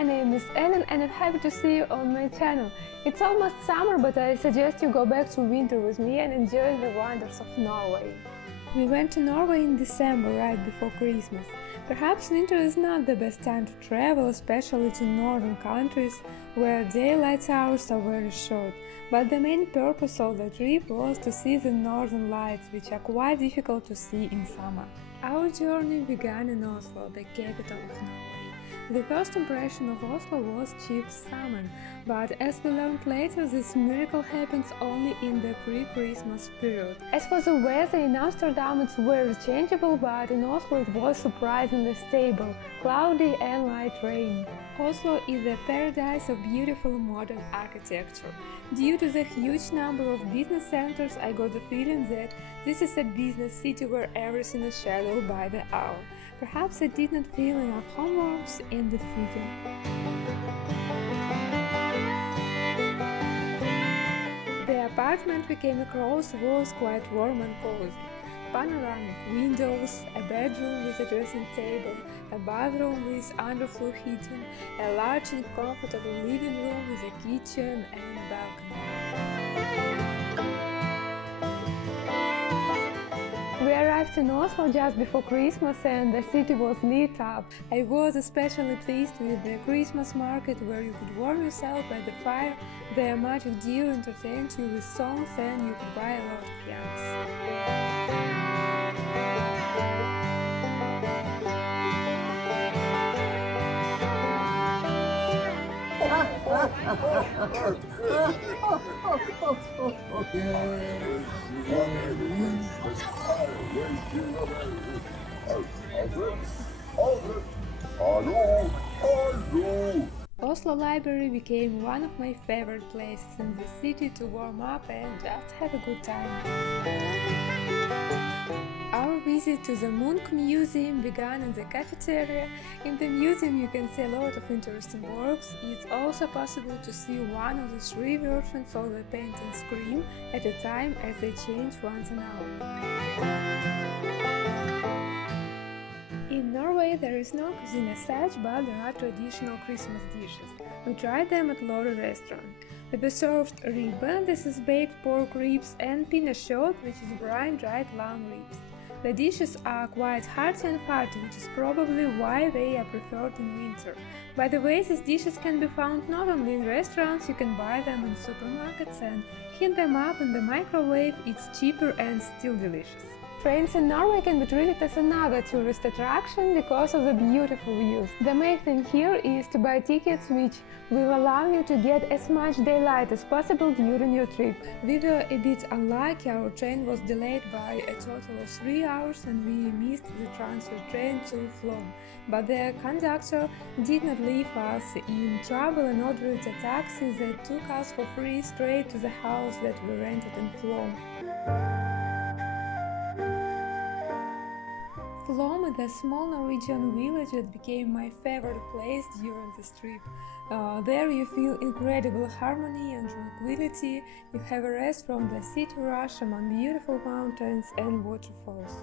my name is Ellen and I'm happy to see you on my channel. It's almost summer, but I suggest you go back to winter with me and enjoy the wonders of Norway. We went to Norway in December, right before Christmas. Perhaps winter is not the best time to travel, especially to northern countries, where daylight hours are very short. But the main purpose of the trip was to see the northern lights, which are quite difficult to see in summer. Our journey began in Oslo, the capital of Norway. The first impression of Oslo was cheap salmon, but as we learned later, this miracle happens only in the pre-Christmas period. As for the weather, in Amsterdam it's very changeable, but in Oslo it was surprisingly stable, cloudy and light rain. Oslo is a paradise of beautiful modern architecture. Due to the huge number of business centers, I got the feeling that this is a business city where everything is shadowed by the hour. Perhaps I did not feel enough homeworks in the city. The apartment we came across was quite warm and cozy. Panoramic windows, a bedroom with a dressing table, a bathroom with underfloor heating, a large and comfortable living room with a kitchen and a balcony. We arrived in Oslo just before Christmas and the city was lit up. I was especially pleased with the Christmas market where you could warm yourself by the fire, the magic deer entertained you with songs and you could buy a lot of yams. Oslo Library became one of my favorite places in the city to warm up and just have a good time. Our visit to the Munch Museum began in the cafeteria. In the museum you can see a lot of interesting works. It's also possible to see one of the three versions of the painting Scream at a time, as they change once an hour. In Norway there is no cuisine as such, but there are traditional Christmas dishes. We tried them at Lorry restaurant. We were served ribben, this is baked pork ribs, and pinnekjøtt, which is brine-dried lamb ribs. The dishes are quite hearty and fatty, which is probably why they are preferred in winter. By the way, these dishes can be found not only in restaurants, you can buy them in supermarkets and heat them up in the microwave. It's cheaper and still delicious. Trains in Norway can be treated as another tourist attraction because of the beautiful views. The main thing here is to buy tickets which will allow you to get as much daylight as possible during your trip. We were a bit unlucky, our train was delayed by a total of 3 hours and we missed the transfer train to Flåm. But the conductor did not leave us in trouble and ordered a taxi that took us for free straight to the house that we rented in Flåm. Flåm is a small Norwegian village that became my favorite place during this trip. There you feel incredible harmony and tranquility, you have a rest from the city rush among beautiful mountains and waterfalls.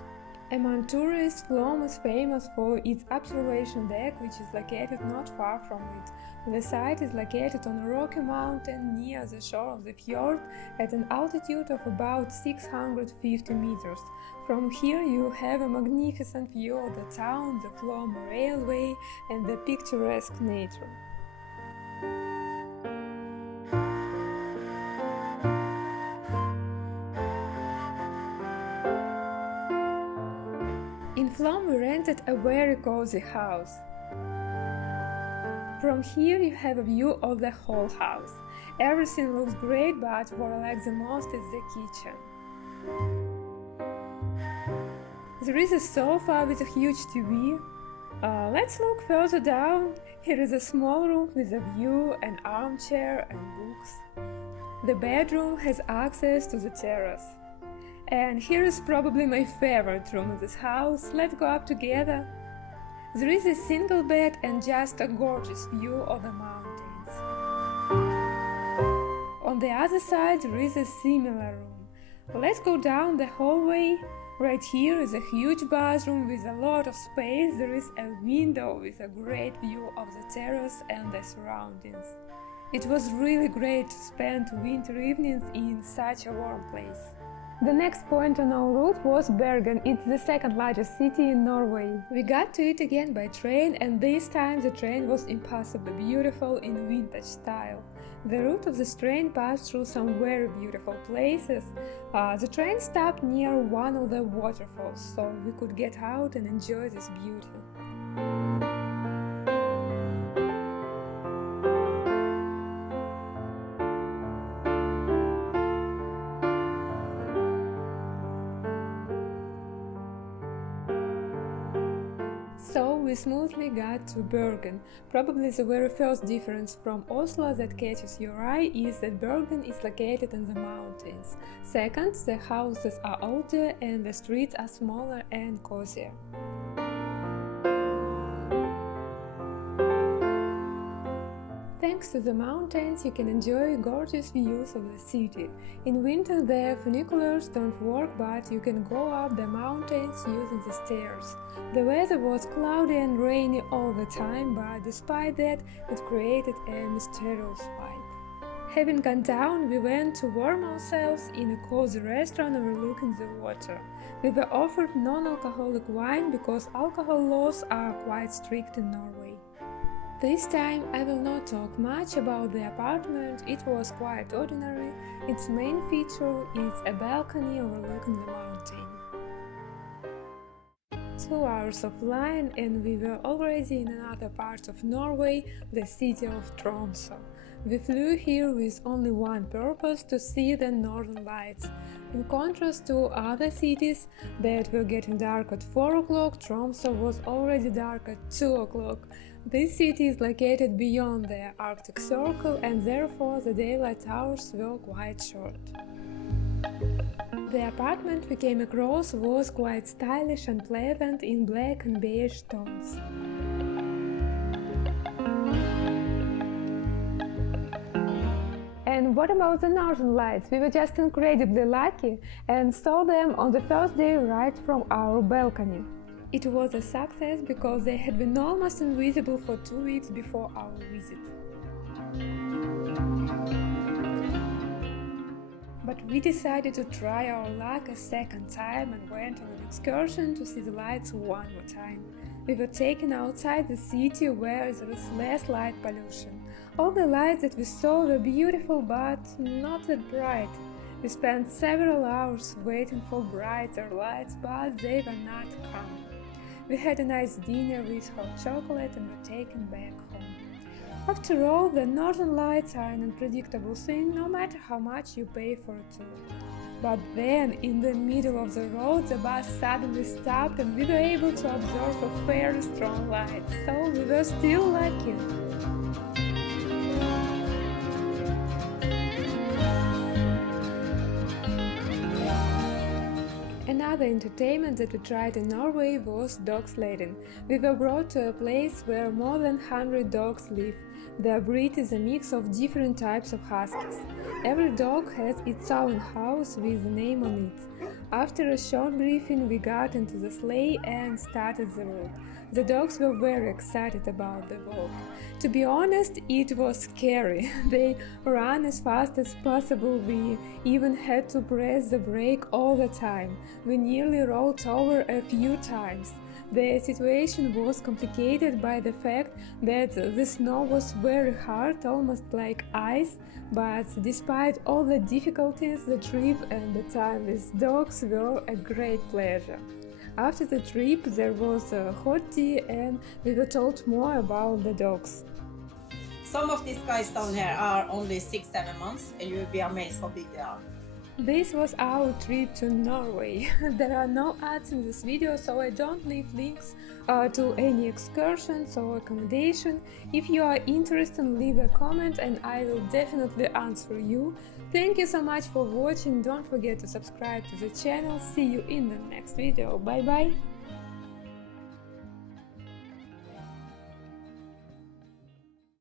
Among tourists, Flåm is famous for its observation deck, which is located not far from it. The site is located on a rocky mountain near the shore of the fjord at an altitude of about 650 meters. From here you have a magnificent view of the town, the Flåm railway and the picturesque nature. In Flåm we rented a very cozy house. From here you have a view of the whole house. Everything looks great, but what I like the most is the kitchen. There is a sofa with a huge TV. Let's look further down. Here is a small room with a view, an armchair and books. The bedroom has access to the terrace. And here is probably my favorite room in this house. Let's go up together. There is a single bed and just a gorgeous view of the mountains. On the other side there is a similar room. Let's go down the hallway. Right here is a huge bathroom with a lot of space. There is a window with a great view of the terrace and the surroundings. It was really great to spend winter evenings in such a warm place. The next point on our route was Bergen. It's the second largest city in Norway. We got to it again by train, and this time the train was impossibly beautiful in vintage style. The route of this train passed through some very beautiful places. The train stopped near one of the waterfalls, so we could get out and enjoy this beauty. So we smoothly got to Bergen. Probably the very first difference from Oslo that catches your eye is that Bergen is located in the mountains. Second, the houses are older and the streets are smaller and cozier. Thanks to the mountains, you can enjoy gorgeous views of the city. In winter, the funiculars don't work, but you can go up the mountains using the stairs. The weather was cloudy and rainy all the time, but despite that, it created a mysterious vibe. Having gone down, we went to warm ourselves in a cozy restaurant overlooking the water. We were offered non-alcoholic wine because alcohol laws are quite strict in Norway. This time I will not talk much about the apartment. It was quite ordinary. Its main feature is a balcony overlooking the mountain. 2 hours of line and we were already in another part of Norway, the city of Tromso. We flew here with only one purpose: to see the northern lights. In contrast to other cities that were getting dark at 4 o'clock, Tromso was already dark at 2 o'clock. This city is located beyond the Arctic Circle and therefore the daylight hours were quite short. The apartment we came across was quite stylish and pleasant in black and beige tones. And what about the northern lights? We were just incredibly lucky and saw them on the first day right from our balcony. It was a success because they had been almost invisible for 2 weeks before our visit. But we decided to try our luck a second time and went on an excursion to see the lights one more time. We were taken outside the city where there is less light pollution. All the lights that we saw were beautiful but not that bright. We spent several hours waiting for brighter lights, but they were not coming. We had a nice dinner with hot chocolate and were taken back home. After all, the northern lights are an unpredictable thing, no matter how much you pay for a tour. But then, in the middle of the road, the bus suddenly stopped and we were able to observe a fairly strong light, so we were still lucky. Another entertainment that we tried in Norway was dog sledding. We were brought to a place where more than 100 dogs live. Their breed is a mix of different types of huskies. Every dog has its own house with a name on it. After a short briefing, we got into the sleigh and started the road. The dogs were very excited about the walk. To be honest, it was scary. They ran as fast as possible. We even had to press the brake all the time. We nearly rolled over a few times. The situation was complicated by the fact that the snow was very hard, almost like ice, but despite all the difficulties, the trip and the time with dogs were a great pleasure. After the trip, there was a hot tea and we were told more about the dogs. Some of these guys down here are only 6-7 months and you will be amazed how big they are. This was our trip to Norway. There are no ads in this video, so I don't leave links to any excursions or accommodation. If you are interested, leave a comment and I will definitely answer you. Thank you so much for watching. Don't forget to subscribe to the channel. See you in the next video. Bye bye!